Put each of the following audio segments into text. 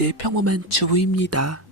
아이들의 평범한 주부입니다.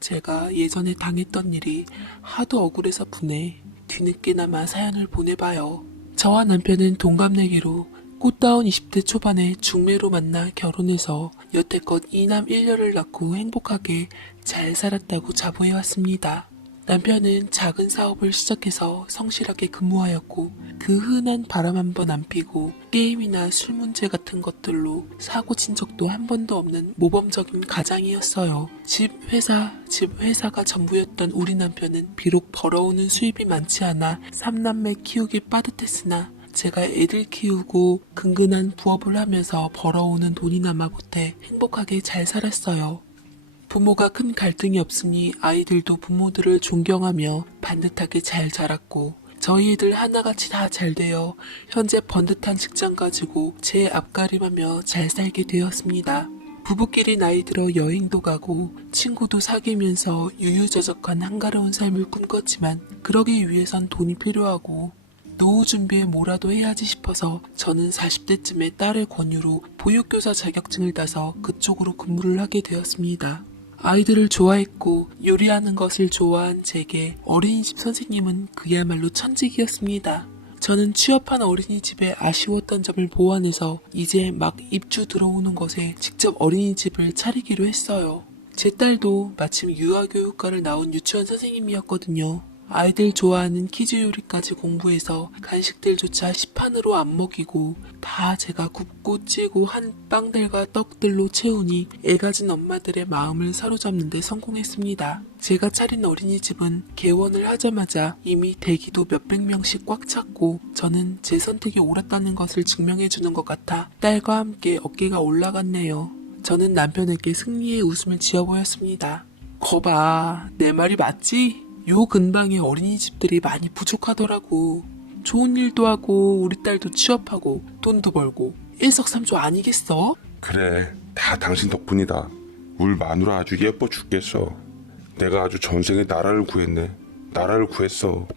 제가 예전에 당했던 일이 하도 억울해서 분해 뒤늦게나마 사연을 보내봐요. 저와 남편은 동갑내기로 꽃다운 20대 초반에 중매로 만나 결혼해서 여태껏 2남 1녀를 낳고 행복하게 잘 살았다고 자부해왔습니다. 남편은 작은 사업을 시작해서 성실하게 근무하였고 그 흔한 바람 한 번 안 피고 게임이나 술 문제 같은 것들로 사고 친 적도 한 번도 없는 모범적인 가장이었어요. 집 회사가 전부였던 우리 남편은 비록 벌어오는 수입이 많지 않아 3남매 키우기 빠듯했으나 제가 애들 키우고 근근한 부업을 하면서 벌어오는 돈이나마 보태 행복하게 잘 살았어요. 부모가 큰 갈등이 없으니 아이들도 부모들을 존경하며 반듯하게 잘 자랐고 저희 애들 하나같이 다 잘 되어 현재 번듯한 직장 가지고 제 앞가림하며 잘 살게 되었습니다. 부부끼리 나이 들어 여행도 가고 친구도 사귀면서 유유자적한 한가로운 삶을 꿈꿨지만 그러기 위해선 돈이 필요하고 노후 준비에 뭐라도 해야지 싶어서 저는 40대쯤에 딸의 권유로 보육교사 자격증을 따서 그쪽으로 근무를 하게 되었습니다. 아이들을 좋아했고 요리하는 것을 좋아한 제게 어린이집 선생님은 그야말로 천직이었습니다. 저는 취업한 어린이집에 아쉬웠던 점을 보완해서 이제 막 입주 들어오는 것에 직접 어린이집을 차리기로 했어요. 제 딸도 마침 유아교육과를 나온 유치원 선생님이었거든요. 아이들 좋아하는 키즈 요리까지 공부해서 간식들조차 시판으로 안 먹이고 다 제가 굽고 찌고 한 빵들과 떡들로 채우니 애가진 엄마들의 마음을 사로잡는 데 성공했습니다. 제가 차린 어린이집은 개원을 하자마자 이미 대기도 몇백 명씩 꽉 찼고 저는 제 선택이 옳았다는 것을 증명해주는 것 같아 딸과 함께 어깨가 올라갔네요. 저는 남편에게 승리의 웃음을 지어 보였습니다. 거봐, 내 말이 맞지? 요 근방에 어린이집들이 많이 부족하더라고. 좋은 일도 하고 우리 딸도 취업하고 돈도 벌고 일석삼조 아니겠어? 그래, 다 당신 덕분이다. 울 마누라 아주 예뻐 죽겠어. 내가 아주 전생에 나라를 구했네. 나라를 구했어.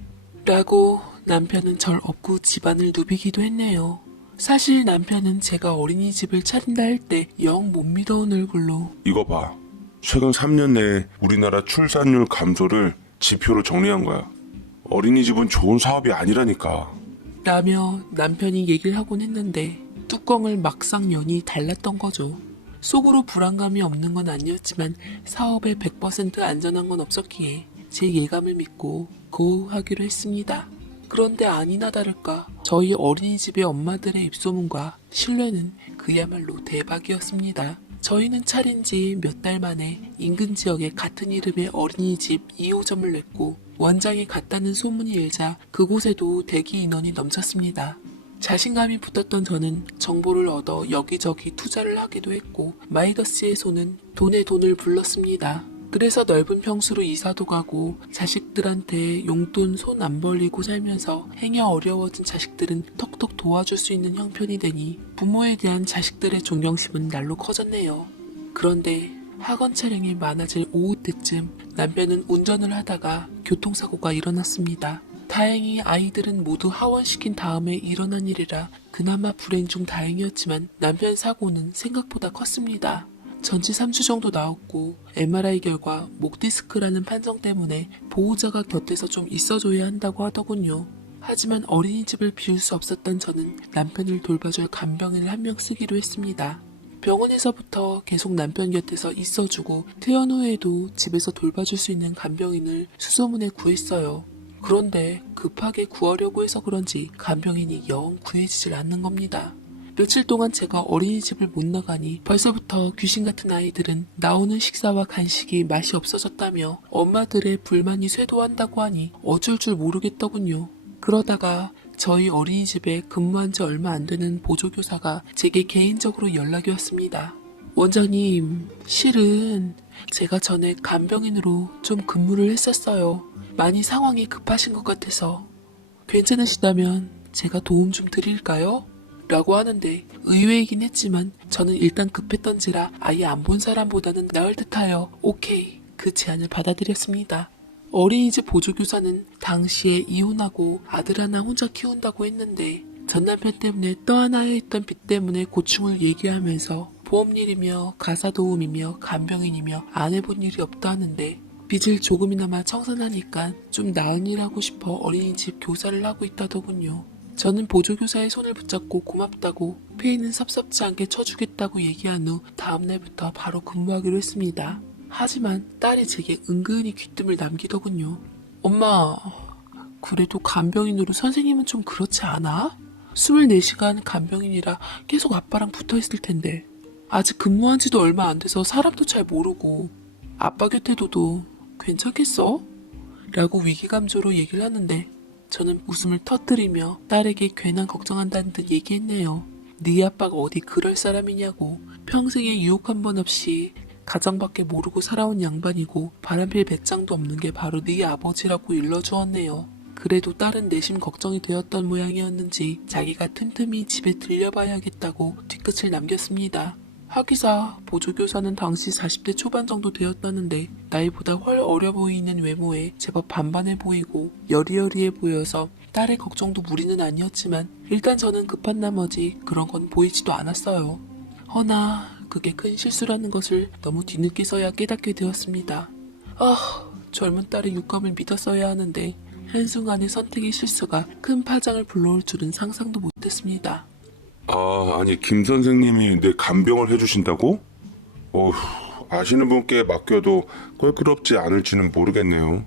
라고 남편은 절 업고 집안을 누비기도 했네요. 사실 남편은 제가 어린이집을 차린다 할 때 영 못 믿어온 얼굴로 이거 봐. 최근 3년 내에 우리나라 출산율 감소를 지표로 정리한 거야. 어린이집은 좋은 사업이 아니라니까. 라며 남편이 얘기를 하곤 했는데 뚜껑을 막상 여니 달랐던 거죠. 속으로 불안감이 없는 건 아니었지만 사업에 100% 안전한 건 없었기에 제 예감을 믿고 고하기로 했습니다. 그런데 아니나 다를까 저희 어린이집의 엄마들의 입소문과 신뢰는 그야말로 대박이었습니다. 저희는 차린 지 몇 달 만에 인근 지역에 같은 이름의 어린이집 2호점을 냈고 원장이 갔다는 소문이 일자 그곳에도 대기 인원이 넘쳤습니다. 자신감이 붙었던 저는 정보를 얻어 여기저기 투자를 하기도 했고 마이더스의 손은 돈에 돈을 불렀습니다. 그래서 넓은 평수로 이사도 가고 자식들한테 용돈 손 안 벌리고 살면서 행여 어려워진 자식들은 턱턱 도와줄 수 있는 형편이 되니 부모에 대한 자식들의 존경심은 날로 커졌네요. 그런데 학원 차량이 많아질 오후 때쯤 남편은 운전을 하다가 교통사고가 일어났습니다. 다행히 아이들은 모두 하원시킨 다음에 일어난 일이라 그나마 불행 중 다행이었지만 남편 사고는 생각보다 컸습니다. 전치 3주 정도 나왔고 MRI 결과 목 디스크라는 판정 때문에 보호자가 곁에서 좀 있어줘야 한다고 하더군요. 하지만 어린이집을 비울 수 없었던 저는 남편을 돌봐줄 간병인을 한 명 쓰기로 했습니다. 병원에서부터 계속 남편 곁에서 있어주고 퇴원 후에도 집에서 돌봐줄 수 있는 간병인을 수소문에 구했어요. 그런데 급하게 구하려고 해서 그런지 간병인이 영 구해지질 않는 겁니다. 며칠 동안 제가 어린이집을 못 나가니 벌써부터 귀신 같은 아이들은 나오는 식사와 간식이 맛이 없어졌다며 엄마들의 불만이 쇄도한다고 하니 어쩔 줄 모르겠더군요. 그러다가 저희 어린이집에 근무한 지 얼마 안 되는 보조교사가 제게 개인적으로 연락이 왔습니다. 원장님, 실은 제가 전에 간병인으로 좀 근무를 했었어요. 많이 상황이 급하신 것 같아서 괜찮으시다면 제가 도움 좀 드릴까요? 라고 하는데 의외이긴 했지만 저는 일단 급했던지라 아예 안 본 사람보다는 나을 듯하여 오케이 그 제안을 받아들였습니다. 어린이집 보조교사는 당시에 이혼하고 아들 하나 혼자 키운다고 했는데 전 남편 때문에 떠안아야 했던 빚 때문에 고충을 얘기하면서 보험일이며 가사도우미며 간병인이며 안 해본 일이 없다 하는데 빚을 조금이나마 청산하니까 좀 나은 일 하고 싶어 어린이집 교사를 하고 있다더군요. 저는 보조교사의 손을 붙잡고 고맙다고 페이는 섭섭지 않게 쳐주겠다고 얘기한 후 다음날부터 바로 근무하기로 했습니다. 하지만 딸이 제게 은근히 귀뜸을 남기더군요. 엄마, 그래도 간병인으로 선생님은 좀 그렇지 않아? 24시간 간병인이라 계속 아빠랑 붙어있을 텐데 아직 근무한 지도 얼마 안 돼서 사람도 잘 모르고 아빠 곁에 둬도 괜찮겠어? 라고 위기감조로 얘기를 하는데 저는 웃음을 터뜨리며 딸에게 괜한 걱정한다는 듯 얘기했네요. 네 아빠가 어디 그럴 사람이냐고. 평생에 유혹 한 번 없이 가정밖에 모르고 살아온 양반이고 바람필 배짱도 없는 게 바로 네 아버지라고 일러주었네요. 그래도 딸은 내심 걱정이 되었던 모양이었는지 자기가 틈틈이 집에 들려봐야겠다고 뒤끝을 남겼습니다. 하기사 보조교사는 당시 40대 초반 정도 되었다는데 나이보다 훨 어려 보이는 외모에 제법 반반해 보이고 여리여리해 보여서 딸의 걱정도 무리는 아니었지만 일단 저는 급한 나머지 그런 건 보이지도 않았어요. 허나 그게 큰 실수라는 것을 너무 뒤늦게서야 깨닫게 되었습니다. 젊은 딸의 육감을 믿었어야 하는데 한순간의 선택의 실수가 큰 파장을 불러올 줄은 상상도 못했습니다. 아니 김 선생님이 내 간병을 해주신다고? 아시는 분께 맡겨도 껄끄럽지 않을지는 모르겠네요.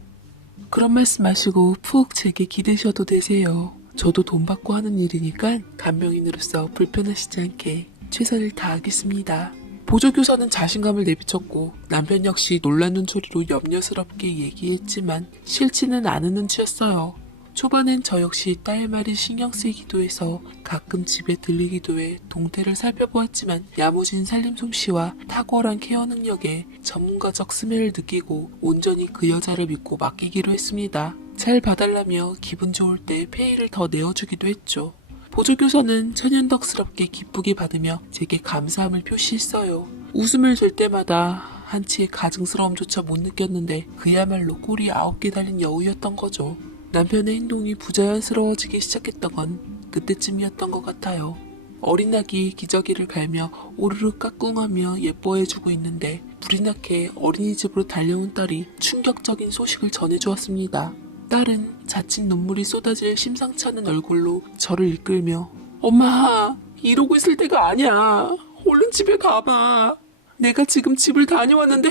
그런 말씀하시고 푹 제게 기대셔도 되세요. 저도 돈 받고 하는 일이니까 간병인으로서 불편하시지 않게 최선을 다하겠습니다. 보조교사는 자신감을 내비쳤고 남편 역시 놀란 눈초리로 염려스럽게 얘기했지만 싫지는 않은 눈치였어요. 초반엔 저 역시 딸 말이 신경 쓰이기도 해서 가끔 집에 들리기도 해 동태를 살펴보았지만 야무진 살림 솜씨와 탁월한 케어 능력에 전문가적 스멜을 느끼고 온전히 그 여자를 믿고 맡기기로 했습니다. 잘 봐달라며 기분 좋을 때 페이를 더 내어주기도 했죠. 보조교사는 천연덕스럽게 기쁘게 받으며 제게 감사함을 표시했어요. 웃음을 줄 때마다 한치의 가증스러움조차 못 느꼈는데 그야말로 꼴이 9개 달린 여우였던 거죠. 남편의 행동이 부자연스러워지기 시작했던 건 그때쯤이었던 것 같아요. 어린 낙이 기저귀를 갈며 오르르 까꿍하며 예뻐해주고 있는데 불이 나게 어린이집으로 달려온 딸이 충격적인 소식을 전해주었습니다. 딸은 자칫 눈물이 쏟아질 심상치 않은 얼굴로 저를 이끌며 엄마, 이러고 있을 때가 아니야. 얼른 집에 가봐. 내가 지금 집을 다녀왔는데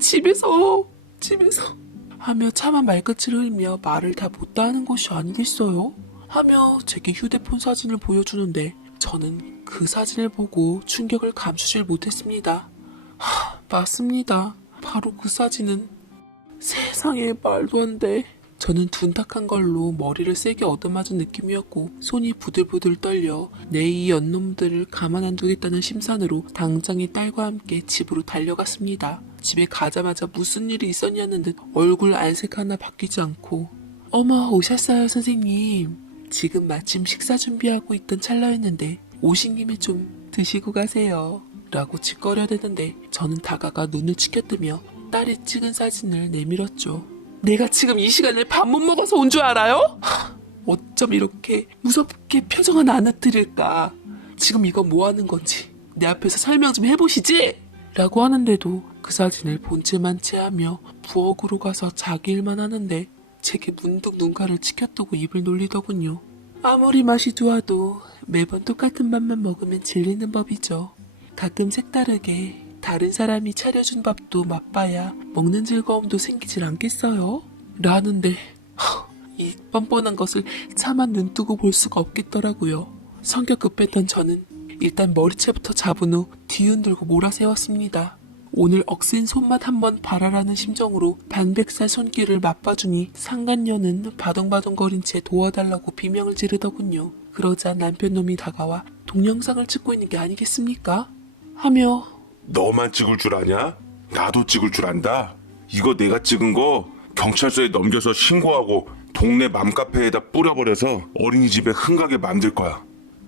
집에서 하며 차마 말끝을 흘며 말을 다 못다 하는 것이 아니겠어요? 하며 제게 휴대폰 사진을 보여주는데 저는 그 사진을 보고 충격을 감추질 못했습니다. 맞습니다. 바로 그 사진은 세상에 말도 안 돼. 저는 둔탁한 걸로 머리를 세게 얻어맞은 느낌이었고 손이 부들부들 떨려 내 이 연놈들을 가만 안 두겠다는 심산으로 당장에 딸과 함께 집으로 달려갔습니다. 집에 가자마자 무슨 일이 있었냐는 듯 얼굴 안색 하나 바뀌지 않고 어머 오셨어요 선생님. 지금 마침 식사 준비하고 있던 찰나였는데 오신 김에 좀 드시고 가세요 라고 짓거려대는데 저는 다가가 눈을 치켜뜨며 딸이 찍은 사진을 내밀었죠. 내가 지금 이 시간에 밥 못 먹어서 온 줄 알아요? 어쩜 이렇게 무섭게 표정은 안 흐트릴까. 지금 이거 뭐 하는 건지 내 앞에서 설명 좀 해보시지? 라고 하는데도 그 사진을 본체만 채하며 부엌으로 가서 자기 일만 하는데 제게 문득 눈가를 치켜뜨고 입을 놀리더군요. 아무리 맛이 좋아도 매번 똑같은 밥만 먹으면 질리는 법이죠. 가끔 색다르게 다른 사람이 차려준 밥도 맛봐야 먹는 즐거움도 생기질 않겠어요? 라는데 이 뻔뻔한 것을 차마 눈뜨고 볼 수가 없겠더라고요. 성격 급했던 저는 일단 머리채부터 잡은 후 뒤흔들고 몰아세웠습니다. 오늘 억센 손맛 한번 봐라라는 심정으로 단백살 손길을 맛봐주니 상간녀는 바동바동거린 채 도와달라고 비명을 지르더군요. 그러자 남편놈이 다가와 동영상을 찍고 있는 게 아니겠습니까? 하며 너만 찍을 줄 아냐? 나도 찍을 줄 안다. 이거 내가 찍은 거 경찰서에 넘겨서 신고하고 동네 맘카페에다 뿌려버려서 어린이집에 흥하게 만들 거야.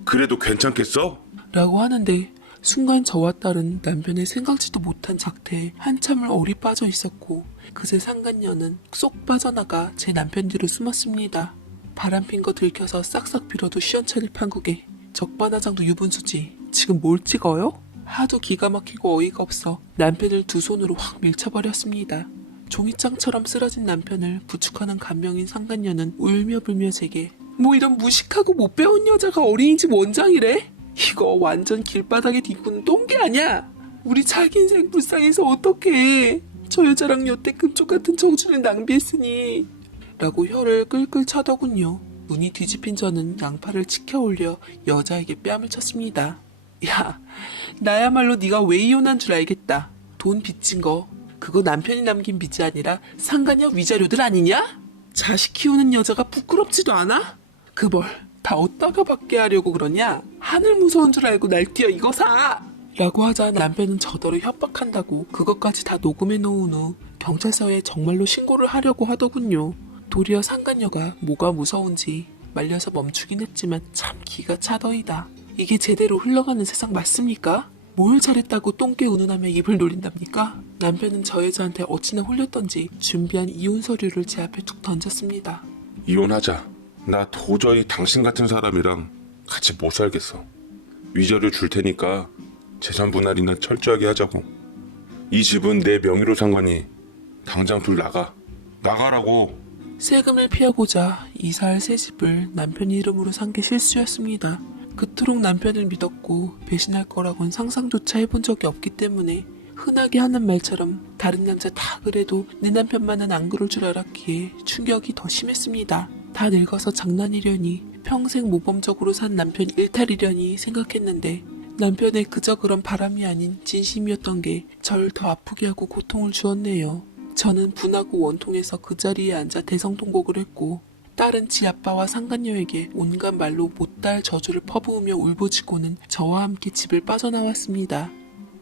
그래도 괜찮겠어? 라고 하는데 순간 저와 딸은 남편의 생각지도 못한 작태에 한참을 얼이 빠져 있었고 그새 상간녀는 쏙 빠져나가 제 남편 뒤로 숨었습니다. 바람핀 거 들켜서 싹싹 빌어도 시원찮을 판국에 적반하장도 유분수지. 지금 뭘 찍어요? 하도 기가 막히고 어이가 없어 남편을 두 손으로 확 밀쳐버렸습니다. 종이장처럼 쓰러진 남편을 부축하는 간명인 상간녀는 울며 불며 제게 뭐 이런 무식하고 못 배운 여자가 어린이집 원장이래? 이거 완전 길바닥에 뒹구는 똥개 아니야? 우리 자기 인생 불쌍해서 어떡해. 저 여자랑 여태 금쪽 같은 청춘을 낭비했으니 라고 혀를 끌끌 차더군요. 눈이 뒤집힌 저는 양팔을 치켜 올려 여자에게 뺨을 쳤습니다. 야, 나야말로 네가 왜 이혼한 줄 알겠다. 돈 빚진 거 그거 남편이 남긴 빚이 아니라 상간녀 위자료들 아니냐? 자식 키우는 여자가 부끄럽지도 않아? 그 뭘 다 어디다가 받게 하려고 그러냐? 하늘 무서운 줄 알고 날뛰어 이거 사! 라고 하자 남편은 저더러 협박한다고 그것까지 다 녹음해 놓은 후 경찰서에 정말로 신고를 하려고 하더군요. 도리어 상간녀가 뭐가 무서운지 말려서 멈추긴 했지만 참 기가 차더이다. 이게 제대로 흘러가는 세상 맞습니까? 뭘 잘했다고 똥개 운운하며 입을 놀린답니까? 남편은 저 여자한테 어찌나 홀렸던지 준비한 이혼 서류를 제 앞에 툭 던졌습니다. 이혼하자. 나 도저히 당신 같은 사람이랑 같이 못 살겠어. 위자료 줄 테니까 재산 분할이나 철저하게 하자고. 이 집은 내 명의로 산 거니 당장 둘 나가. 나가라고. 세금을 피하고자 이사할 새 집을 남편 이름으로 산 게 실수였습니다. 그토록 남편을 믿었고 배신할 거라고는 상상조차 해본 적이 없기 때문에 흔하게 하는 말처럼 다른 남자 다 그래도 내 남편만은 안 그럴 줄 알았기에 충격이 더 심했습니다. 다 늙어서 장난이려니 평생 모범적으로 산 남편 일탈이려니 생각했는데 남편의 그저 그런 바람이 아닌 진심이었던 게 절 더 아프게 하고 고통을 주었네요. 저는 분하고 원통해서 그 자리에 앉아 대성통곡을 했고 딸은 지 아빠와 상간녀에게 온갖 말로 못다할 저주를 퍼부으며 울부짖고는 저와 함께 집을 빠져나왔습니다.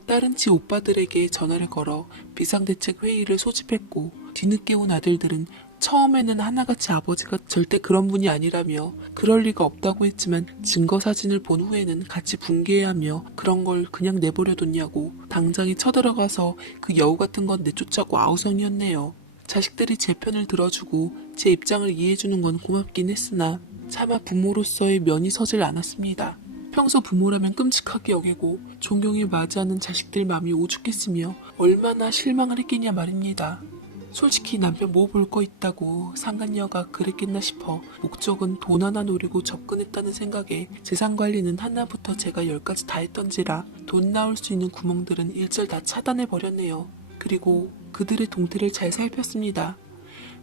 딸은 지 오빠들에게 전화를 걸어 비상대책 회의를 소집했고 뒤늦게 온 아들들은 처음에는 하나같이 아버지가 절대 그런 분이 아니라며 그럴 리가 없다고 했지만 증거 사진을 본 후에는 같이 분개해하며 그런 걸 그냥 내버려뒀냐고 당장에 쳐들어가서 그 여우 같은 건 내쫓자고 아우성이었네요. 자식들이 제 편을 들어주고 제 입장을 이해해주는 건 고맙긴 했으나 차마 부모로서의 면이 서질 않았습니다. 평소 부모라면 끔찍하게 여기고 존경에 맞이하는 자식들 마음이 오죽했으며 얼마나 실망을 했겠냐 말입니다. 솔직히 남편 뭐 볼 거 있다고 상간녀가 그랬겠나 싶어 목적은 돈 하나 노리고 접근했다는 생각에 재산관리는 하나부터 제가 10까지 다 했던지라 돈 나올 수 있는 구멍들은 일절 다 차단해버렸네요. 그리고 그들의 동태를 잘 살폈습니다.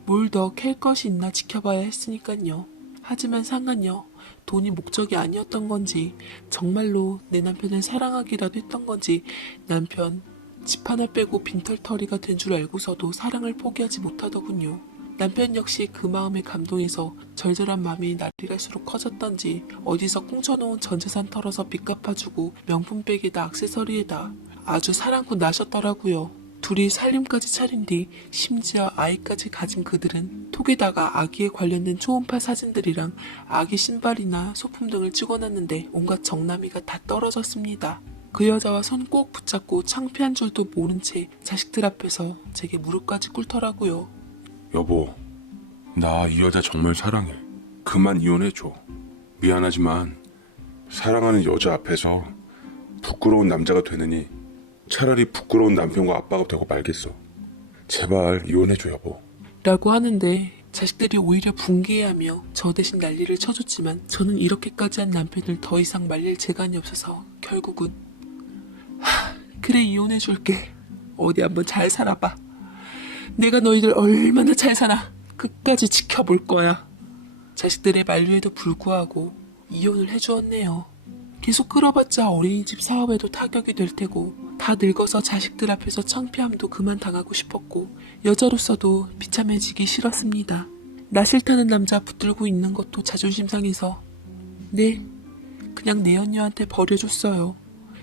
뭘 더 캘 것이 있나 지켜봐야 했으니깐요. 하지만 상간녀 돈이 목적이 아니었던 건지 정말로 내 남편을 사랑하기라도 했던 건지 남편 집 하나 빼고 빈털터리가 된 줄 알고서도 사랑을 포기하지 못하더군요. 남편 역시 그 마음에 감동해서 절절한 마음이 날이 갈수록 커졌던지 어디서 꽁쳐놓은 전재산 털어서 빚 갚아주고 명품백에다 액세서리에다 아주 사랑꾼 나셨더라고요. 둘이 살림까지 차린 뒤 심지어 아이까지 가진 그들은 톡에다가 아기에 관련된 초음파 사진들이랑 아기 신발이나 소품 등을 찍어놨는데 온갖 정남이가 다 떨어졌습니다. 그 여자와 손 꼭 붙잡고 창피한 줄도 모른 채 자식들 앞에서 제게 무릎까지 꿇더라고요. 여보, 나 이 여자 정말 사랑해. 그만 이혼해줘. 미안하지만 사랑하는 여자 앞에서 부끄러운 남자가 되느니 차라리 부끄러운 남편과 아빠가 되고 말겠어. 제발 이혼해줘 여보. 라고 하는데 자식들이 오히려 분개해하며 저 대신 난리를 쳐줬지만 저는 이렇게까지 한 남편을 더 이상 말릴 재간이 없어서 결국은 그래 이혼해줄게. 어디 한번 잘 살아봐. 내가 너희들 얼마나 잘 사나 끝까지 지켜볼 거야. 자식들의 만류에도 불구하고 이혼을 해주었네요. 계속 끌어봤자 어린이집 사업에도 타격이 될 테고 다 늙어서 자식들 앞에서 창피함도 그만 당하고 싶었고 여자로서도 비참해지기 싫었습니다. 나 싫다는 남자 붙들고 있는 것도 자존심 상해서 네, 그냥 내연녀한테 버려줬어요.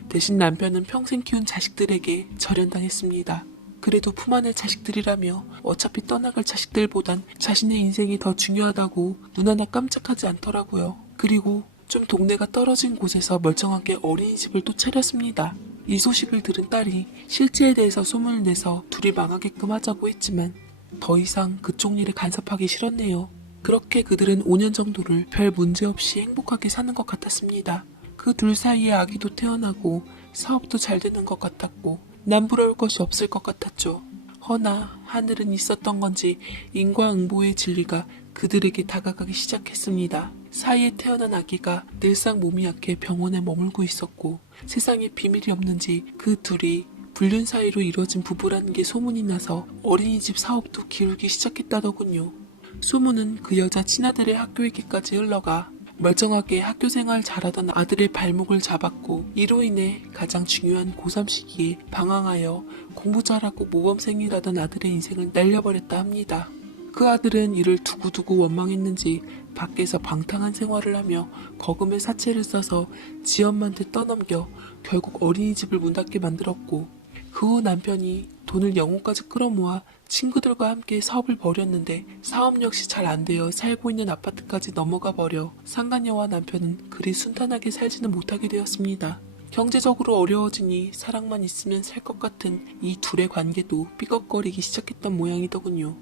대신 남편은 평생 키운 자식들에게 절연당했습니다. 그래도 품 안의 자식들이라며 어차피 떠나갈 자식들보단 자신의 인생이 더 중요하다고 눈 하나 깜짝하지 않더라고요. 그리고 좀 동네가 떨어진 곳에서 멀쩡하게 어린이집을 또 차렸습니다. 이 소식을 들은 딸이 실체에 대해서 소문을 내서 둘이 망하게끔 하자고 했지만 더 이상 그쪽 일에 간섭하기 싫었네요. 그렇게 그들은 5년 정도를 별 문제 없이 행복하게 사는 것 같았습니다. 그 둘 사이에 아기도 태어나고 사업도 잘 되는 것 같았고 남부러울 것이 없을 것 같았죠. 허나 하늘은 있었던 건지 인과응보의 진리가 그들에게 다가가기 시작했습니다. 사이에 태어난 아기가 늘상 몸이 약해 병원에 머물고 있었고 세상에 비밀이 없는지 그 둘이 불륜 사이로 이뤄진 부부라는 게 소문이 나서 어린이집 사업도 기울기 시작했다더군요. 소문은 그 여자 친아들의 학교에게까지 흘러가 멀쩡하게 학교 생활 잘하던 아들의 발목을 잡았고 이로 인해 가장 중요한 고3 시기에 방황하여 공부 잘하고 모범생이라던 아들의 인생을 날려버렸다 합니다. 그 아들은 이를 두고두고 원망했는지 밖에서 방탕한 생활을 하며 거금의 사채를 써서 지엄마한테 떠넘겨 결국 어린이집을 문 닫게 만들었고 그 후 남편이 돈을 영혼까지 끌어모아 친구들과 함께 사업을 벌였는데 사업 역시 잘 안 되어 살고 있는 아파트까지 넘어가 버려 상간녀와 남편은 그리 순탄하게 살지는 못하게 되었습니다. 경제적으로 어려워지니 사랑만 있으면 살 것 같은 이 둘의 관계도 삐걱거리기 시작했던 모양이더군요.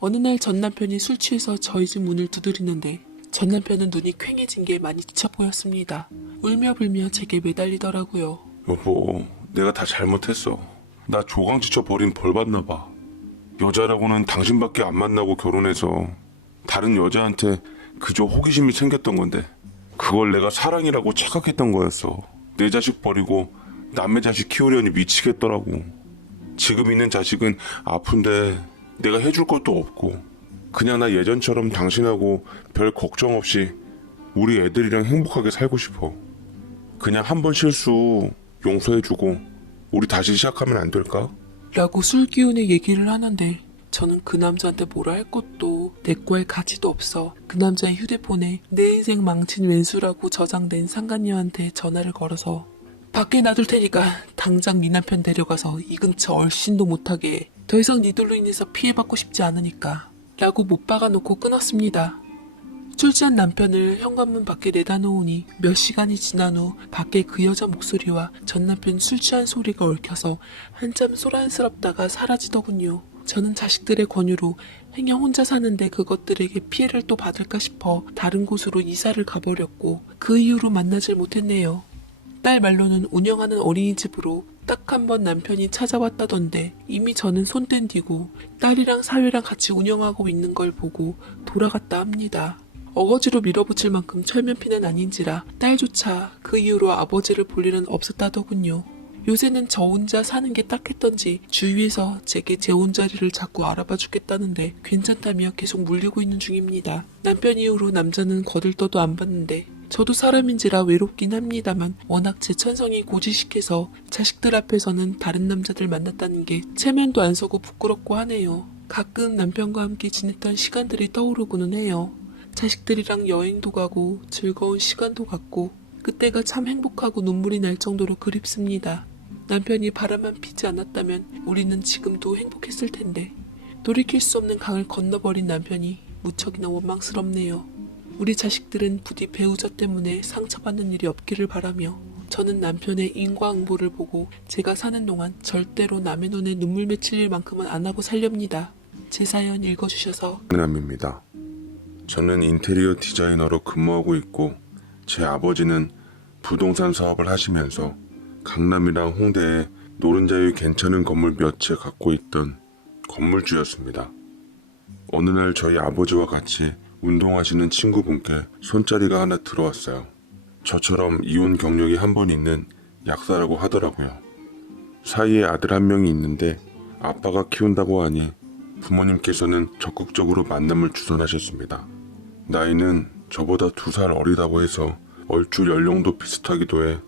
어느 날 전 남편이 술 취해서 저희 집 문을 두드리는데 전 남편은 눈이 퀭해진 게 많이 지쳐 보였습니다. 울며 불며 제게 매달리더라고요. 여보, 내가 다 잘못했어. 나 조강지쳐 버린 벌 받나 봐. 여자라고는 당신밖에 안 만나고 결혼해서 다른 여자한테 그저 호기심이 생겼던 건데 그걸 내가 사랑이라고 착각했던 거였어. 내 자식 버리고 남의 자식 키우려니 미치겠더라고. 지금 있는 자식은 아픈데 내가 해줄 것도 없고 그냥 나 예전처럼 당신하고 별 걱정 없이 우리 애들이랑 행복하게 살고 싶어. 그냥 한 번 실수 용서해주고 우리 다시 시작하면 안 될까? 라고 술 기운의 얘기를 하는데 저는 그 남자한테 뭐라 할 것도 대꾸할 가치도 없어 그 남자의 휴대폰에 내 인생 망친 왼수라고 저장된 상간녀한테 전화를 걸어서 밖에 놔둘 테니까 당장 네 남편 데려가서 이 근처 얼씬도 못하게 해. 더 이상 니들로 인해서 피해받고 싶지 않으니까 라고 못 박아놓고 끊었습니다. 술 취한 남편을 현관문 밖에 내다 놓으니 몇 시간이 지난 후 밖에 그 여자 목소리와 전 남편 술 취한 소리가 얽혀서 한참 소란스럽다가 사라지더군요. 저는 자식들의 권유로 행여 혼자 사는데 그것들에게 피해를 또 받을까 싶어 다른 곳으로 이사를 가버렸고 그 이후로 만나질 못했네요. 딸 말로는 운영하는 어린이집으로 딱 한 번 남편이 찾아왔다던데 이미 저는 손댄 뒤고 딸이랑 사위랑 같이 운영하고 있는 걸 보고 돌아갔다 합니다. 어거지로 밀어붙일 만큼 철면피는 아닌지라 딸조차 그 이후로 아버지를 볼 일은 없었다더군요. 요새는 저 혼자 사는 게 딱했던지 주위에서 제게 재혼 자리를 자꾸 알아봐 주겠다는데 괜찮다며 계속 물리고 있는 중입니다. 남편 이후로 남자는 거들떠도 안 봤는데 저도 사람인지라 외롭긴 합니다만 워낙 제 천성이 고지식해서 자식들 앞에서는 다른 남자들 만났다는 게 체면도 안 서고 부끄럽고 하네요. 가끔 남편과 함께 지냈던 시간들이 떠오르고는 해요. 자식들이랑 여행도 가고 즐거운 시간도 갖고 그때가 참 행복하고 눈물이 날 정도로 그립습니다. 남편이 바람만 피지 않았다면 우리는 지금도 행복했을 텐데 돌이킬 수 없는 강을 건너버린 남편이 무척이나 원망스럽네요. 우리 자식들은 부디 배우자 때문에 상처받는 일이 없기를 바라며 저는 남편의 인과응보를 보고 제가 사는 동안 절대로 남의 눈에 눈물 맺힐 일만큼은 안 하고 살렵니다. 제 사연 읽어주셔서 남입니다. 저는 인테리어 디자이너로 근무하고 있고 제 아버지는 부동산 사업을 하시면서 강남이랑 홍대에 노른자유 괜찮은 건물 몇 채 갖고 있던 건물주였습니다. 어느 날 저희 아버지와 같이 운동하시는 친구분께 손자리가 하나 들어왔어요. 저처럼 이혼 경력이 한 번 있는 약사라고 하더라고요. 사이에 아들 한 명이 있는데 아빠가 키운다고 하니 부모님께서는 적극적으로 만남을 주선하셨습니다. 나이는 저보다 2살 어리다고 해서 얼추 연령도 비슷하기도 해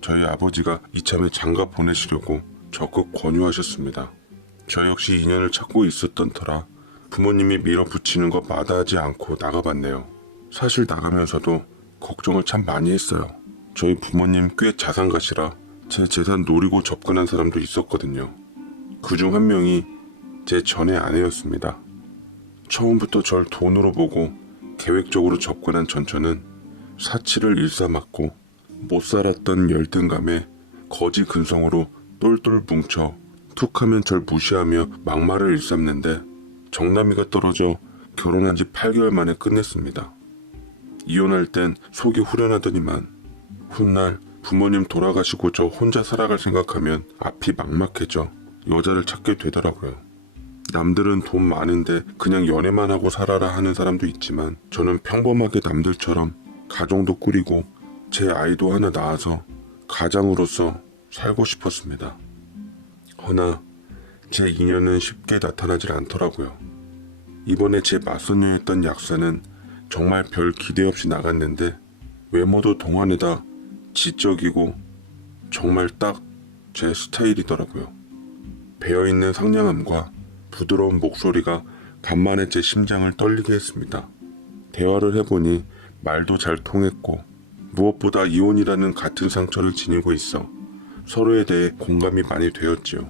저희 아버지가 이참에 장가 보내시려고 적극 권유하셨습니다. 저 역시 인연을 찾고 있었던 터라 부모님이 밀어붙이는 거 마다하지 않고 나가봤네요. 사실 나가면서도 걱정을 참 많이 했어요. 저희 부모님 꽤 자산가시라 제 재산 노리고 접근한 사람도 있었거든요. 그중 한 명이 제 전의 아내였습니다. 처음부터 절 돈으로 보고 계획적으로 접근한 전처는 사치를 일삼았고 못 살았던 열등감에 거지 근성으로 똘똘 뭉쳐 툭하면 절 무시하며 막말을 일삼는데 정남이가 떨어져 결혼한 지 8개월 만에 끝냈습니다. 이혼할 땐 속이 후련하더니만 훗날 부모님 돌아가시고 저 혼자 살아갈 생각하면 앞이 막막해져 여자를 찾게 되더라고요. 남들은 돈 많은데 그냥 연애만 하고 살아라 하는 사람도 있지만 저는 평범하게 남들처럼 가정도 꾸리고 제 아이도 하나 낳아서 가장으로서 살고 싶었습니다. 허나 제 인연은 쉽게 나타나질 않더라고요. 이번에 제 맞선녀였던 약사는 정말 별 기대 없이 나갔는데 외모도 동안에다 지적이고 정말 딱 제 스타일이더라고요. 배어있는 상냥함과 부드러운 목소리가 간만에 제 심장을 떨리게 했습니다. 대화를 해보니 말도 잘 통했고 무엇보다 이혼이라는 같은 상처를 지니고 있어 서로에 대해 공감이 많이 되었지요.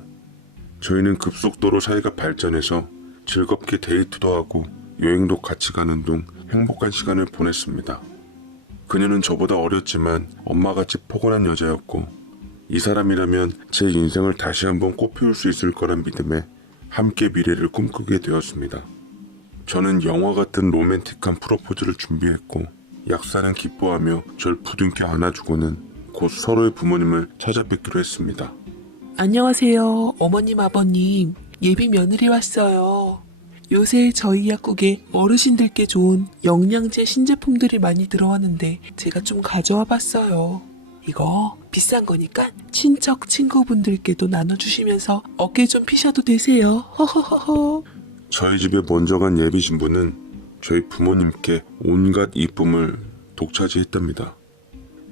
저희는 급속도로 사이가 발전해서 즐겁게 데이트도 하고 여행도 같이 가는 등 행복한 시간을 보냈습니다. 그녀는 저보다 어렸지만 엄마같이 포근한 여자였고 이 사람이라면 제 인생을 다시 한번 꽃피울 수 있을 거란 믿음에 함께 미래를 꿈꾸게 되었습니다. 저는 영화 같은 로맨틱한 프로포즈를 준비했고 약사는 기뻐하며 절 부둥켜 안아주고는 곧 서로의 부모님을 찾아뵙기로 했습니다. 안녕하세요. 어머님, 아버님. 예비 며느리 왔어요. 요새 저희 약국에 어르신들께 좋은 영양제 신제품들이 많이 들어왔는데 제가 좀 가져와 봤어요. 이거 비싼 거니까 친척 친구분들께도 나눠주시면서 어깨 좀 피셔도 되세요. 허허허허. 저희 집에 먼저 간 예비 신부는 저희 부모님께 온갖 이쁨을 독차지했답니다.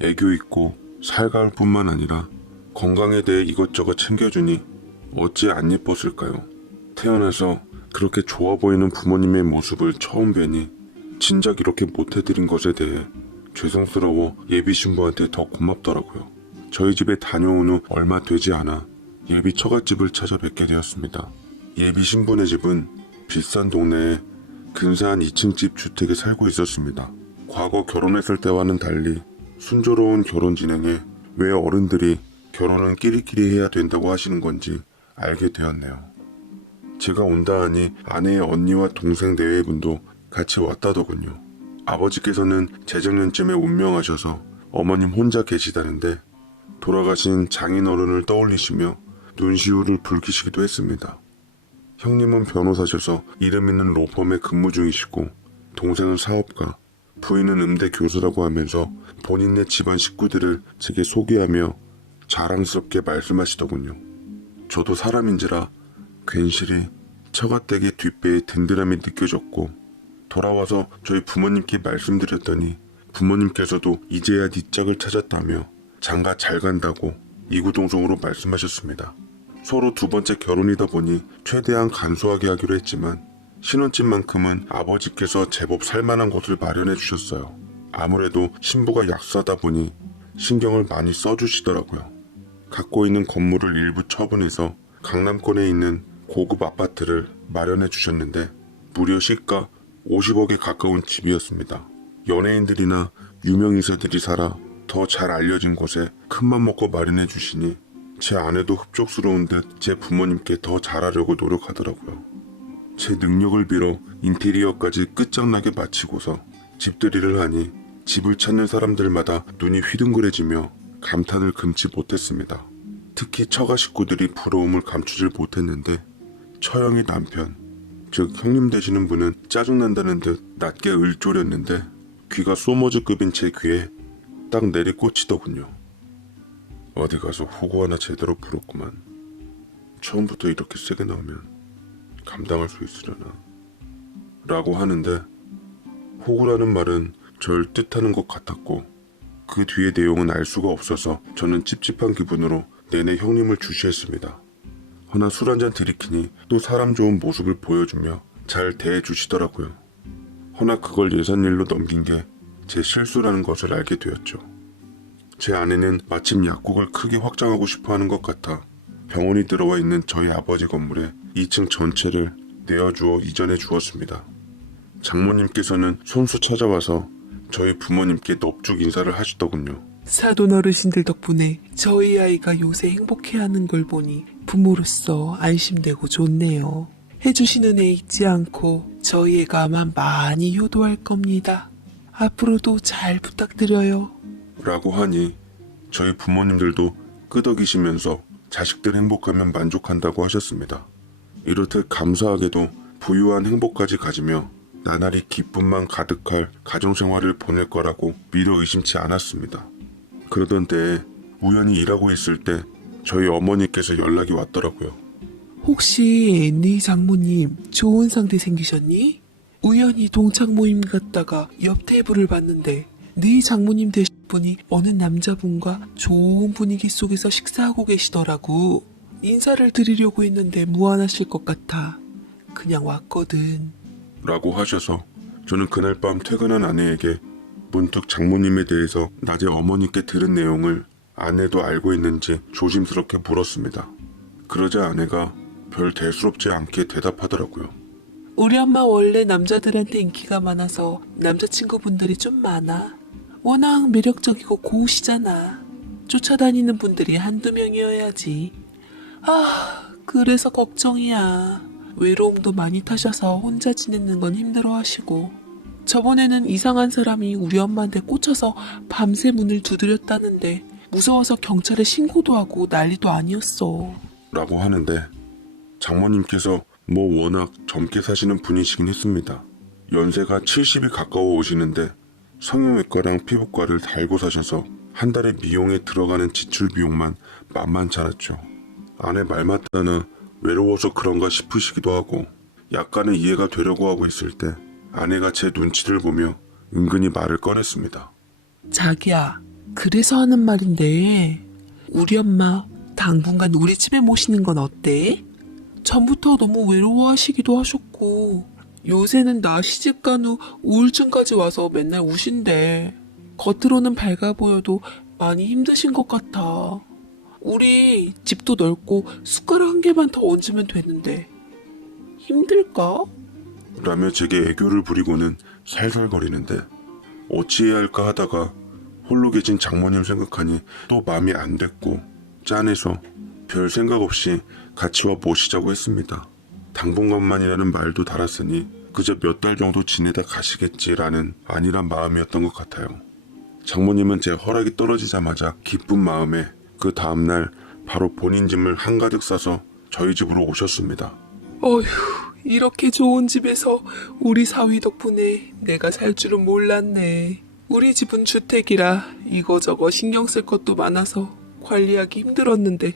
애교 있고 살가울 뿐만 아니라 건강에 대해 이것저것 챙겨주니 어찌 안 예뻤을까요? 태어나서 그렇게 좋아 보이는 부모님의 모습을 처음 뵈니 진작 이렇게 못해드린 것에 대해 죄송스러워 예비 신부한테 더 고맙더라고요. 저희 집에 다녀온 후 얼마 되지 않아 예비 처갓집을 찾아뵙게 되었습니다. 예비 신부네 집은 비싼 동네에 근사한 2층 집 주택에 살고 있었습니다. 과거 결혼했을 때와는 달리 순조로운 결혼 진행에 왜 어른들이 결혼은 끼리끼리 해야 된다고 하시는 건지 알게 되었네요. 제가 온다 하니 아내의 언니와 동생 네외분도 같이 왔다더군요. 아버지께서는 재작년쯤에 운명하셔서 어머님 혼자 계시다는데 돌아가신 장인어른을 떠올리시며 눈시울을 붉히시기도 했습니다. 형님은 변호사셔서 이름 있는 로펌에 근무 중이시고 동생은 사업가, 부인은 음대 교수라고 하면서 본인네 집안 식구들을 제게 소개하며 자랑스럽게 말씀하시더군요. 저도 사람인지라 괜시리 처가댁의 뒷배에 든든함이 느껴졌고 돌아와서 저희 부모님께 말씀드렸더니 부모님께서도 이제야 네 짝을 찾았다며 장가 잘 간다고 이구동성으로 말씀하셨습니다. 서로 두 번째 결혼이다 보니 최대한 간소하게 하기로 했지만 신혼집만큼은 아버지께서 제법 살만한 곳을 마련해 주셨어요. 아무래도 신부가 약사다 보니 신경을 많이 써주시더라고요. 갖고 있는 건물을 일부 처분해서 강남권에 있는 고급 아파트를 마련해 주셨는데 무려 시가 50억에 가까운 집이었습니다. 연예인들이나 유명인사들이 살아 더 잘 알려진 곳에 큰맘 먹고 마련해 주시니 제 아내도 흡족스러운 듯 제 부모님께 더 잘하려고 노력하더라고요. 제 능력을 빌어 인테리어까지 끝장나게 마치고서 집들이를 하니 집을 찾는 사람들마다 눈이 휘둥그레지며 감탄을 금치 못했습니다. 특히 처가 식구들이 부러움을 감추질 못했는데 처형의 남편, 즉 형님 되시는 분은 짜증난다는 듯 낮게 을조렸는데 귀가 소머즈급인 제 귀에 딱 내리꽂히더군요. 어디 가서 호구 하나 제대로 불었구만. 처음부터 이렇게 세게 나오면 감당할 수 있으려나 라고 하는데 호구라는 말은 절 뜻하는 것 같았고 그 뒤의 내용은 알 수가 없어서 저는 찝찝한 기분으로 내내 형님을 주시했습니다. 허나 술 한잔 들이키니 또 사람 좋은 모습을 보여주며 잘 대해주시더라고요. 허나 그걸 예산일로 넘긴 게 제 실수라는 것을 알게 되었죠. 제 아내는 마침 약국을 크게 확장하고 싶어하는 것 같아 병원이 들어와 있는 저희 아버지 건물에 2층 전체를 내어주어 이전해 주었습니다. 장모님께서는 손수 찾아와서 저희 부모님께 넙죽 인사를 하시더군요. 사돈 어르신들 덕분에 저희 아이가 요새 행복해하는 걸 보니 부모로서 안심되고 좋네요. 해주시는 애 잊지 않고 저희 애가만 많이 효도할 겁니다. 앞으로도 잘 부탁드려요. 라고 하니 저희 부모님들도 끄덕이시면서 자식들 행복하면 만족한다고 하셨습니다. 이렇듯 감사하게도 부유한 행복까지 가지며 나날이 기쁨만 가득할 가정생활을 보낼 거라고 미처 의심치 않았습니다. 그러던 때에 우연히 일하고 있을 때 저희 어머니께서 연락이 왔더라고요. 혹시 네 장모님 좋은 상대 생기셨니? 우연히 동창 모임 갔다가 옆 테이블을 봤는데 네 장모님 되실 분이 어느 남자분과 좋은 분위기 속에서 식사하고 계시더라고. 인사를 드리려고 했는데 무안하실 것 같아. 그냥 왔거든. 라고 하셔서 저는 그날 밤 퇴근한 아내에게 문득 장모님에 대해서 낮에 어머니께 들은 내용을 아내도 알고 있는지 조심스럽게 물었습니다. 그러자 아내가 별 대수롭지 않게 대답하더라고요. 우리 엄마 원래 남자들한테 인기가 많아서 남자친구분들이 좀 많아. 워낙 매력적이고 고우시잖아. 쫓아다니는 분들이 한두 명이어야지. 그래서 걱정이야. 외로움도 많이 타셔서 혼자 지내는 건 힘들어하시고 저번에는 이상한 사람이 우리 엄마한테 꽂혀서 밤새 문을 두드렸다는데 무서워서 경찰에 신고도 하고 난리도 아니었어. 라고 하는데 장모님께서 워낙 젊게 사시는 분이시긴 했습니다. 연세가 70이 가까워 오시는데 성형외과랑 피부과를 달고 사셔서 한 달에 미용에 들어가는 지출 비용만 만만치 않았죠. 아내 말 맞다나 외로워서 그런가 싶으시기도 하고 약간은 이해가 되려고 하고 있을 때 아내가 제 눈치를 보며 은근히 말을 꺼냈습니다. 자기야, 그래서 하는 말인데 우리 엄마 당분간 우리 집에 모시는 건 어때? 전부터 너무 외로워하시기도 하셨고 요새는 나 시집간 후 우울증까지 와서 맨날 우신대. 겉으로는 밝아 보여도 많이 힘드신 것 같아. 우리 집도 넓고 숟가락 한 개만 더 얹으면 되는데 힘들까? 라며 제게 애교를 부리고는 살살거리는데 어찌해야 할까 하다가 홀로 계신 장모님 생각하니 또 마음이 안 됐고 짠해서 별 생각 없이 같이 와 모시자고 했습니다. 당분간만이라는 말도 달았으니 그저 몇 달 정도 지내다 가시겠지라는 안일한 마음이었던 것 같아요. 장모님은 제 허락이 떨어지자마자 기쁜 마음에 그 다음날 바로 본인 짐을 한가득 싸서 저희 집으로 오셨습니다. 어휴, 이렇게 좋은 집에서 우리 사위 덕분에 내가 살 줄은 몰랐네. 우리 집은 주택이라 이거저거 신경 쓸 것도 많아서 관리하기 힘들었는데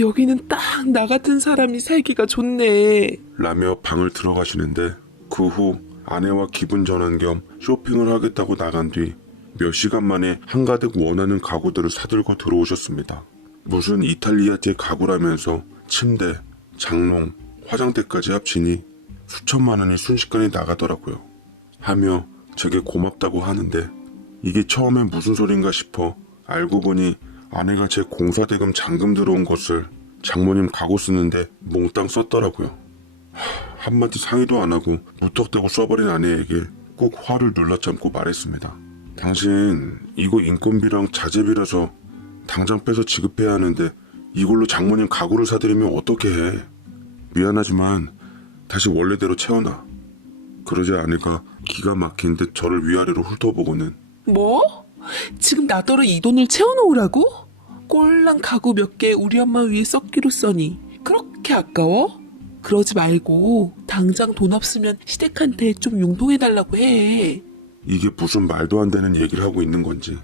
여기는 딱 나 같은 사람이 살기가 좋네. 라며 방을 들어가시는데 그 후 아내와 기분 전환 겸 쇼핑을 하겠다고 나간 뒤 몇 시간 만에 한가득 원하는 가구들을 사들고 들어오셨습니다. 무슨 이탈리아제 가구라면서 침대, 장롱, 화장대까지 합치니 수천만 원이 순식간에 나가더라고요. 하며 제게 고맙다고 하는데 이게 처음에 무슨 소린가 싶어 알고 보니 아내가 제 공사대금 잔금 들어온 것을 장모님 가구 쓰는데 몽땅 썼더라고요. 한마디 상의도 안 하고 무턱대고 써버린 아내에게 꼭 화를 눌러참고 말했습니다. 당신 이거 인건비랑 자재비라서 당장 빼서 지급해야 하는데 이걸로 장모님 가구를 사드리면 어떻게 해? 미안하지만 다시 원래대로 채워놔. 그러자 아내가 기가 막힌 듯 저를 위아래로 훑어보고는 뭐? 지금 나더러 이 돈을 채워놓으라고? 꼴랑 가구 몇 개 우리 엄마 위에 썩기로 써니 그렇게 아까워? 그러지 말고 당장 돈 없으면 시댁한테 좀 용돈해달라고 해. 이게 무슨 말도 안 되는 얘기를 하고 있는 건지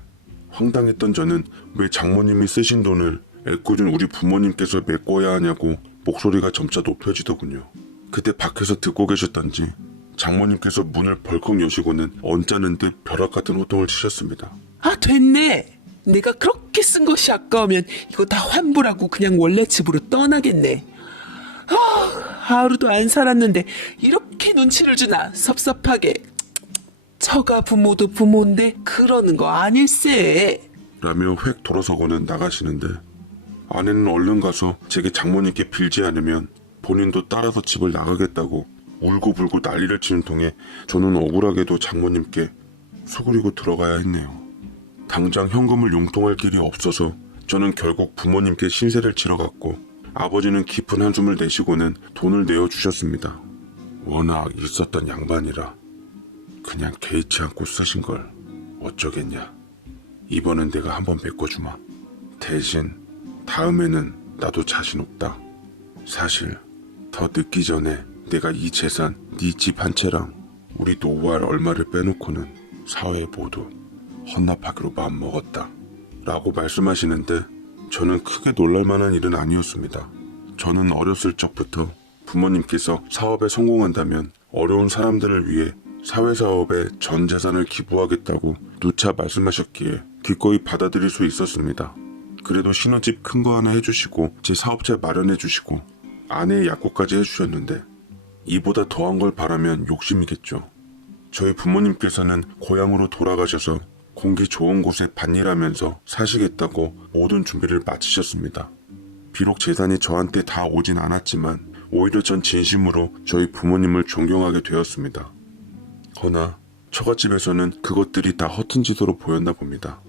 황당했던 저는 왜 장모님이 쓰신 돈을 애꿎은 우리 부모님께서 메꿔야 하냐고 목소리가 점차 높여지더군요. 그때 밖에서 듣고 계셨던지 장모님께서 문을 벌컥 여시고는 언짢은 듯 벼락 같은 호통을 치셨습니다. 됐네. 내가 그렇게 쓴 것이 아까우면 이거 다 환불하고 그냥 원래 집으로 떠나겠네. 하루도 안 살았는데 이렇게 눈치를 주나 섭섭하게. 처가 부모도 부모인데 그러는 거 아닐세. 라며 획 돌아서고는 나가시는데 아내는 얼른 가서 제게 장모님께 빌지 않으면 본인도 따라서 집을 나가겠다고 울고불고 난리를 치는 통에 저는 억울하게도 장모님께 수그리고 들어가야 했네요. 당장 현금을 용통할 길이 없어서 저는 결국 부모님께 신세를 치러 갔고 아버지는 깊은 한숨을 내쉬고는 돈을 내어주셨습니다. 워낙 있었던 양반이라 그냥 개의치 않고 쓰신 걸 어쩌겠냐. 이번엔 내가 한번 메꿔주마. 대신 다음에는 나도 자신 없다. 사실 더 늦기 전에 내가 이 재산, 네 집 한 채랑 우리 노후할 얼마를 빼놓고는 사회에 모두 헌납하기로 마음먹었다. 라고 말씀하시는데 저는 크게 놀랄만한 일은 아니었습니다. 저는 어렸을 적부터 부모님께서 사업에 성공한다면 어려운 사람들을 위해 사회사업에 전 재산을 기부하겠다고 누차 말씀하셨기에 기꺼이 받아들일 수 있었습니다. 그래도 신혼집 큰 거 하나 해주시고 제 사업체 마련해주시고 아내의 약국까지 해주셨는데 이보다 더한 걸 바라면 욕심이겠죠. 저희 부모님께서는 고향으로 돌아가셔서 공기 좋은 곳에 밭일하면서 사시겠다고 모든 준비를 마치셨습니다. 비록 재산이 저한테 다 오진 않았지만 오히려 전 진심으로 저희 부모님을 존경하게 되었습니다. 허나 처갓집에서는 그것들이 다 허튼 짓으로 보였나 봅니다.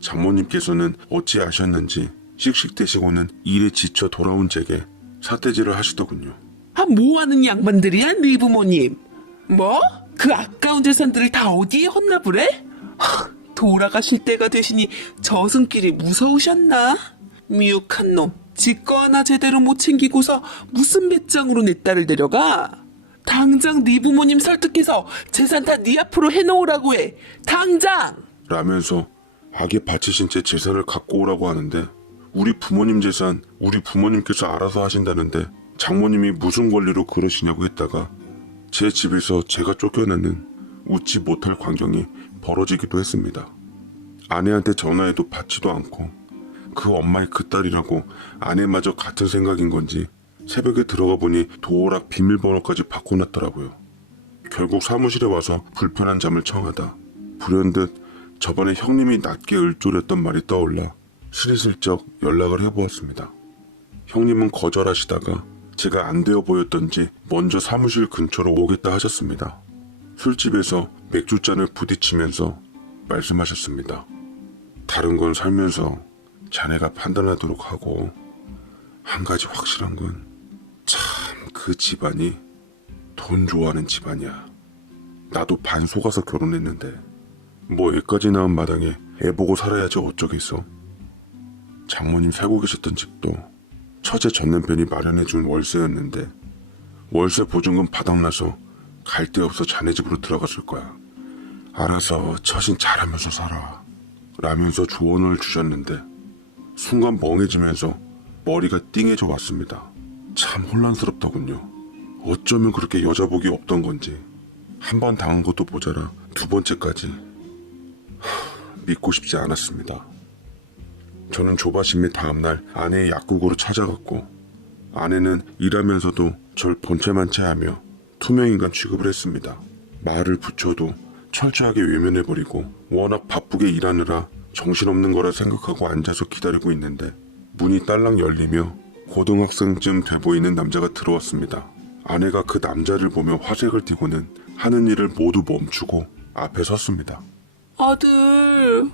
장모님께서는 어찌 아셨는지 씩씩대시고는 일에 지쳐 돌아온 제게 사태질을 하시더군요. 뭐하는 양반들이야 네 부모님? 뭐? 그 아까운 재산들을 다 어디에 헌납을 해? 돌아가실 때가 되시니 저승길이 무서우셨나? 미혹한 놈, 지 거 하나 제대로 못 챙기고서 무슨 배짱으로 내 딸을 데려가? 당장 네 부모님 설득해서 재산 다 네 앞으로 해놓으라고 해. 당장! 라면서 악에 바치신 제 재산을 갖고 오라고 하는데 우리 부모님 재산 우리 부모님께서 알아서 하신다는데 장모님이 무슨 권리로 그러시냐고 했다가 제 집에서 제가 쫓겨나는 웃지 못할 광경이 벌어지기도 했습니다. 아내한테 전화해도 받지도 않고 그 엄마의 그 딸이라고 아내마저 같은 생각인 건지 새벽에 들어가 보니 도어락 비밀번호까지 바꿔놨더라고요. 결국 사무실에 와서 불편한 잠을 청하다 불현듯 저번에 형님이 낮게 을조렸던 말이 떠올라 스리슬쩍 연락을 해보았습니다. 형님은 거절하시다가 제가 안 되어 보였던지 먼저 사무실 근처로 오겠다 하셨습니다. 술집에서 맥주잔을 부딪히면서 말씀하셨습니다. 다른 건 살면서 자네가 판단하도록 하고 한 가지 확실한 건 참 그 집안이 돈 좋아하는 집안이야. 나도 반 속아서 결혼했는데 뭐 애까지 낳은 마당에 애 보고 살아야지 어쩌겠어. 장모님 살고 계셨던 집도 처제 전 남편이 마련해준 월세였는데 월세 보증금 바닥나서 갈 데 없어 자네 집으로 들어갔을 거야. 알아서 처신 잘하면서 살아 라면서 조언을 주셨는데 순간 멍해지면서 머리가 띵해져 왔습니다. 참 혼란스럽더군요. 어쩌면 그렇게 여자복이 없던 건지 한 번 당한 것도 모자라 두 번째까지 믿고 싶지 않았습니다. 저는 조바심에 다음날 아내의 약국으로 찾아갔고 아내는 일하면서도 절 본체만체하며 투명인간 취급을 했습니다. 말을 붙여도 철저하게 외면해버리고 워낙 바쁘게 일하느라 정신없는 거라 생각하고 앉아서 기다리고 있는데 문이 딸랑 열리며 고등학생쯤 돼 보이는 남자가 들어왔습니다. 아내가 그 남자를 보며 화색을 띠고는 하는 일을 모두 멈추고 앞에 섰습니다. 아들,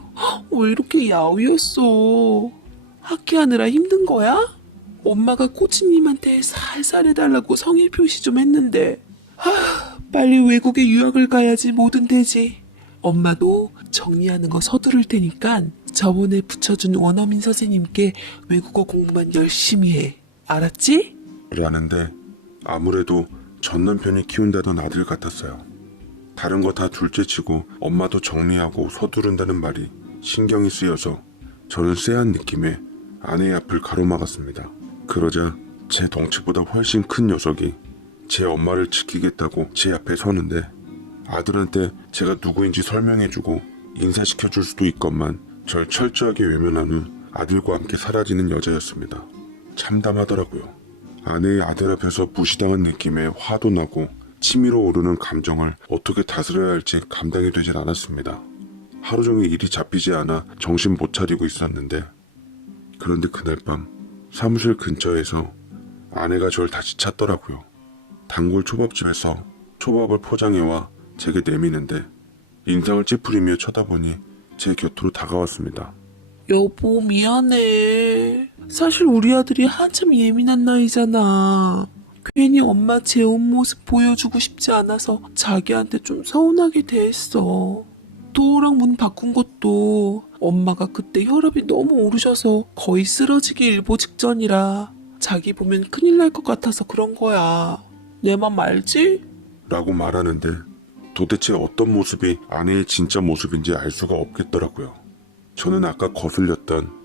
왜 이렇게 야위었어? 학회하느라 힘든 거야? 엄마가 코치님한테 살살 해달라고 성의 표시 좀 했는데 빨리 외국에 유학을 가야지 뭐든 되지. 엄마도 정리하는 거 서두를 테니까 저번에 붙여준 원어민 선생님께 외국어 공부만 열심히 해. 알았지? 라는데 아무래도 전 남편이 키운다던 아들 같았어요. 다른 거 다 둘째치고 엄마도 정리하고 서두른다는 말이 신경이 쓰여서 저는 쎄한 느낌에 아내의 앞을 가로막았습니다. 그러자 제 덩치보다 훨씬 큰 녀석이 제 엄마를 지키겠다고 제 앞에 서는데 아들한테 제가 누구인지 설명해주고 인사시켜줄 수도 있건만 절 철저하게 외면한 후 아들과 함께 사라지는 여자였습니다. 참담하더라고요. 아내의 아들 앞에서 무시당한 느낌에 화도 나고 치밀어 오르는 감정을 어떻게 다스려야 할지 감당이 되질 않았습니다. 하루 종일 일이 잡히지 않아 정신 못 차리고 있었는데 그런데 그날 밤 사무실 근처에서 아내가 절 다시 찾더라고요. 단골 초밥집에서 초밥을 포장해와 제게 내미는데 인상을 찌푸리며 쳐다보니 제 곁으로 다가왔습니다. 여보, 미안해. 사실 우리 아들이 한참 예민한 나이잖아. 괜히 엄마 제 온 모습 보여주고 싶지 않아서 자기한테 좀 서운하게 대했어. 도어랑 문 바꾼 것도 엄마가 그때 혈압이 너무 오르셔서 거의 쓰러지기 일보 직전이라 자기 보면 큰일 날 것 같아서 그런 거야. 내 맘 알지? 라고 말하는데 도대체 어떤 모습이 아내의 진짜 모습인지 알 수가 없겠더라고요. 저는 아까 거슬렸던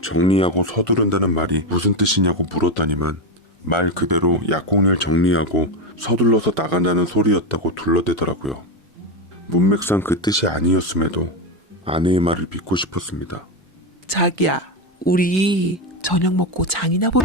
정리하고 서두른다는 말이 무슨 뜻이냐고 물었더니만 말 그대로 약혼을 정리하고 서둘러서 나간다는 소리였다고 둘러대더라고요. 문맥상 그 뜻이 아니었음에도 아내의 말을 믿고 싶었습니다. 자기야, 우리 저녁 먹고 장이나 보...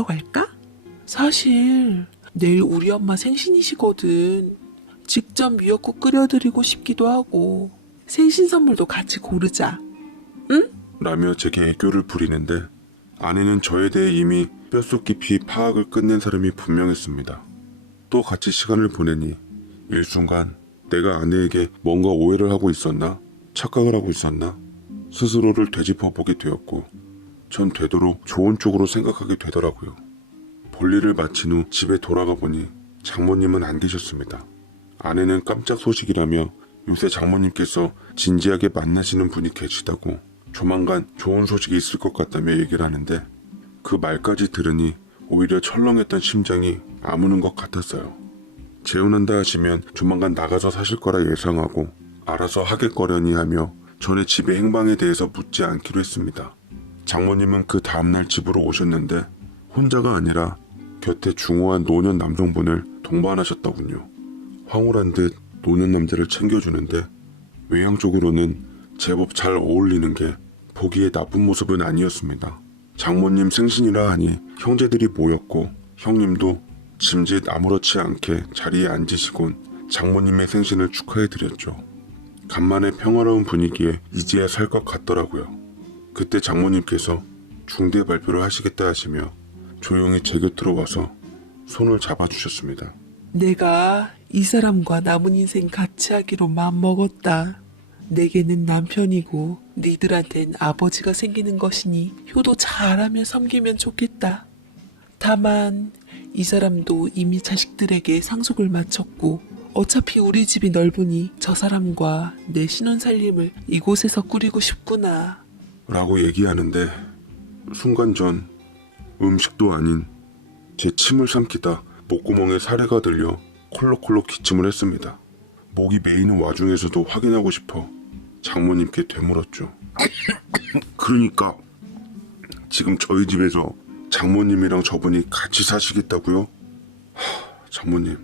들어갈까? 사실 내일 우리 엄마 생신이시거든. 직접 미역국 끓여드리고 싶기도 하고 생신 선물도 같이 고르자. 응? 라며 제게 애교를 부리는데 아내는 저에 대해 이미 뼛속 깊이 파악을 끝낸 사람이 분명했습니다. 또 같이 시간을 보내니 일순간 내가 아내에게 뭔가 오해를 하고 있었나? 착각을 하고 있었나? 스스로를 되짚어보게 되었고 전 되도록 좋은 쪽으로 생각하게 되더라고요. 볼일을 마친 후 집에 돌아가 보니 장모님은 안 계셨습니다. 아내는 깜짝 소식이라며 요새 장모님께서 진지하게 만나시는 분이 계시다고 조만간 좋은 소식이 있을 것 같다며 얘기를 하는데 그 말까지 들으니 오히려 철렁했던 심장이 아무는 것 같았어요. 재혼한다 하시면 조만간 나가서 사실 거라 예상하고 알아서 하겠거려니 하며 전에 집의 행방에 대해서 묻지 않기로 했습니다. 장모님은 그 다음날 집으로 오셨는데 혼자가 아니라 곁에 중후한 노년 남성분을 동반하셨더군요. 황홀한 듯 노년 남자를 챙겨주는데 외향적으로는 제법 잘 어울리는 게 보기에 나쁜 모습은 아니었습니다. 장모님 생신이라 하니 형제들이 모였고 형님도 짐짓 아무렇지 않게 자리에 앉으시곤 장모님의 생신을 축하해드렸죠. 간만에 평화로운 분위기에 이제야 살 것 같더라고요. 그때 장모님께서 중대 발표를 하시겠다 하시며 조용히 제 곁으로 와서 손을 잡아주셨습니다. 내가 이 사람과 남은 인생 같이 하기로 마음먹었다. 내게는 남편이고 니들한텐 아버지가 생기는 것이니 효도 잘하며 섬기면 좋겠다. 다만 이 사람도 이미 자식들에게 상속을 마쳤고 어차피 우리 집이 넓으니 저 사람과 내 신혼살림을 이곳에서 꾸리고 싶구나. 라고 얘기하는데 순간 전 음식도 아닌 제 침을 삼키다 목구멍에 사례가 들려 콜록콜록 기침을 했습니다. 목이 메이는 와중에서도 확인하고 싶어 장모님께 되물었죠. 그러니까 지금 저희 집에서 장모님이랑 저분이 같이 사시겠다고요? 장모님,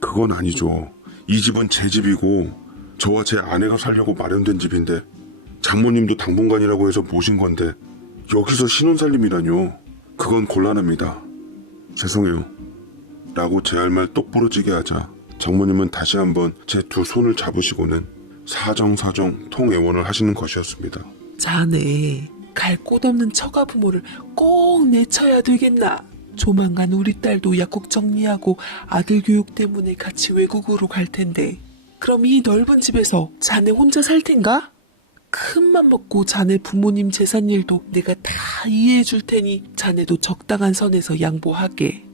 그건 아니죠. 이 집은 제 집이고 저와 제 아내가 살려고 마련된 집인데 장모님도 당분간이라고 해서 모신 건데 여기서 신혼살림이라뇨. 그건 곤란합니다. 죄송해요. 라고 제 할 말 똑부러지게 하자 장모님은 다시 한번 제 두 손을 잡으시고는 사정사정 통애원을 하시는 것이었습니다. 자네 갈 곳 없는 처가 부모를 꼭 내쳐야 되겠나? 조만간 우리 딸도 약국 정리하고 아들 교육 때문에 같이 외국으로 갈 텐데 그럼 이 넓은 집에서 자네 혼자 살 텐가? 큰맘 먹고 자네 부모님 재산 일도 내가 다 이해해 줄 테니 자네도 적당한 선에서 양보하게.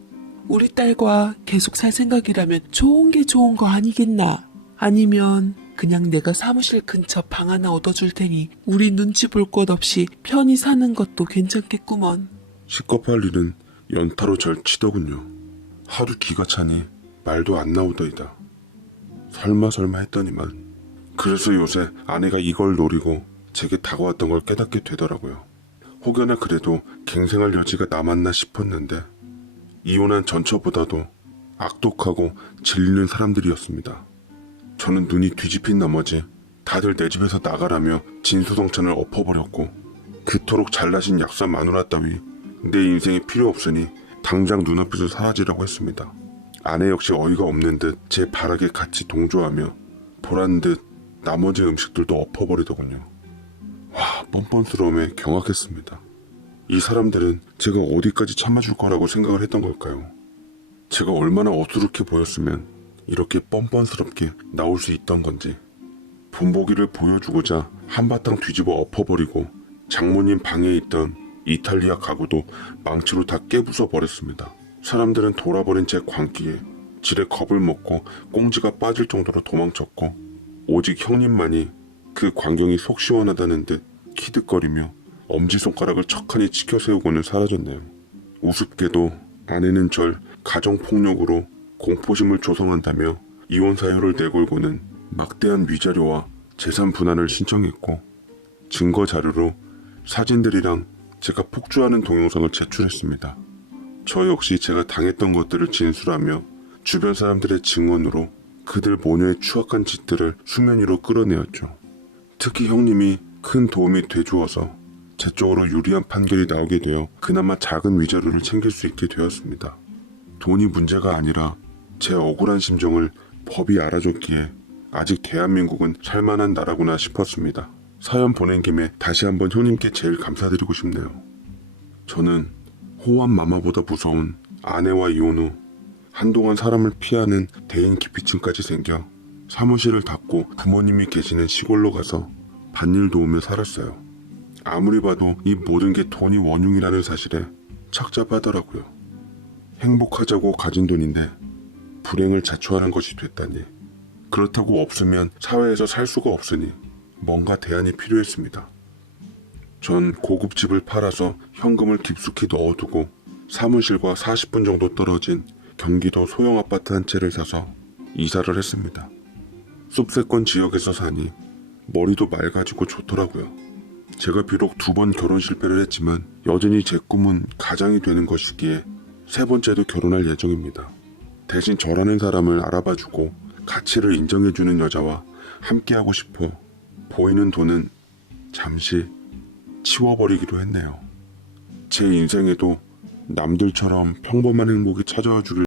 우리 딸과 계속 살 생각이라면 좋은 게 좋은 거 아니겠나? 아니면 그냥 내가 사무실 근처 방 하나 얻어줄 테니 우리 눈치 볼 것 없이 편히 사는 것도 괜찮겠구먼. 시겁할 일은 연타로 절 치더군요. 하도 기가 차니 말도 안 나오더이다. 설마 했더니만. 그래서 요새 아내가 이걸 노리고 제게 다가왔던 걸 깨닫게 되더라고요. 혹여나 그래도 갱생할 여지가 남았나 싶었는데 이혼한 전처보다도 악독하고 질리는 사람들이었습니다. 저는 눈이 뒤집힌 나머지 다들 내 집에서 나가라며 진수성찬을 엎어버렸고 그토록 잘나신 약사 마누라 따위 내 인생에 필요 없으니 당장 눈앞에서 사라지라고 했습니다. 아내 역시 어이가 없는 듯 제 발악에 같이 동조하며 보란 듯 나머지 음식들도 엎어버리더군요. 와, 뻔뻔스러움에 경악했습니다. 이 사람들은 제가 어디까지 참아줄 거라고 생각을 했던 걸까요? 제가 얼마나 어수룩해 보였으면 이렇게 뻔뻔스럽게 나올 수 있던 건지. 본보기를 보여주고자 한바탕 뒤집어 엎어버리고 장모님 방에 있던 이탈리아 가구도 망치로 다 깨부숴 버렸습니다. 사람들은 돌아버린 제 광기에 지레 겁을 먹고 꽁지가 빠질 정도로 도망쳤고 오직 형님만이 그 광경이 속 시원하다는 듯 키득거리며 엄지손가락을 척하니 치켜세우고는 사라졌네요. 우습게도 아내는 절 가정폭력으로 공포심을 조성한다며 이혼 사유를 내걸고는 막대한 위자료와 재산 분할을 신청했고 증거 자료로 사진들이랑 제가 폭주하는 동영상을 제출했습니다. 저 역시 제가 당했던 것들을 진술하며 주변 사람들의 증언으로 그들 모녀의 추악한 짓들을 수면 위로 끌어내었죠. 특히 형님이 큰 도움이 돼주어서 제 쪽으로 유리한 판결이 나오게 되어 그나마 작은 위자료를 챙길 수 있게 되었습니다. 돈이 문제가 아니라 제 억울한 심정을 법이 알아줬기에 아직 대한민국은 살만한 나라구나 싶었습니다. 사연 보낸 김에 다시 한번 형님께 제일 감사드리고 싶네요. 저는 호환 마마보다 무서운 아내와 이혼 후 한동안 사람을 피하는 대인 기피증까지 생겨 사무실을 닫고 부모님이 계시는 시골로 가서 밭일 도우며 살았어요. 아무리 봐도 이 모든 게 돈이 원흉이라는 사실에 착잡하더라고요. 행복하자고 가진 돈인데 불행을 자초하는 것이 됐다니. 그렇다고 없으면 사회에서 살 수가 없으니 뭔가 대안이 필요했습니다. 전 고급 집을 팔아서 현금을 깊숙이 넣어두고 사무실과 40분 정도 떨어진 경기도 소형 아파트 한 채를 사서 이사를 했습니다. 숲세권 지역에서 사니 머리도 맑아지고 좋더라고요. 제가 비록 2번 결혼 실패를 했지만 여전히 제 꿈은 가장이 되는 것이기에 3번째도 결혼할 예정입니다. 대신 저라는 사람을 알아봐주고 가치를 인정해주는 여자와 함께하고 싶어 보이는 돈은 잠시 치워버리기로 했네요. 제 인생에도 남들처럼 평범한 행복이 찾아와 주길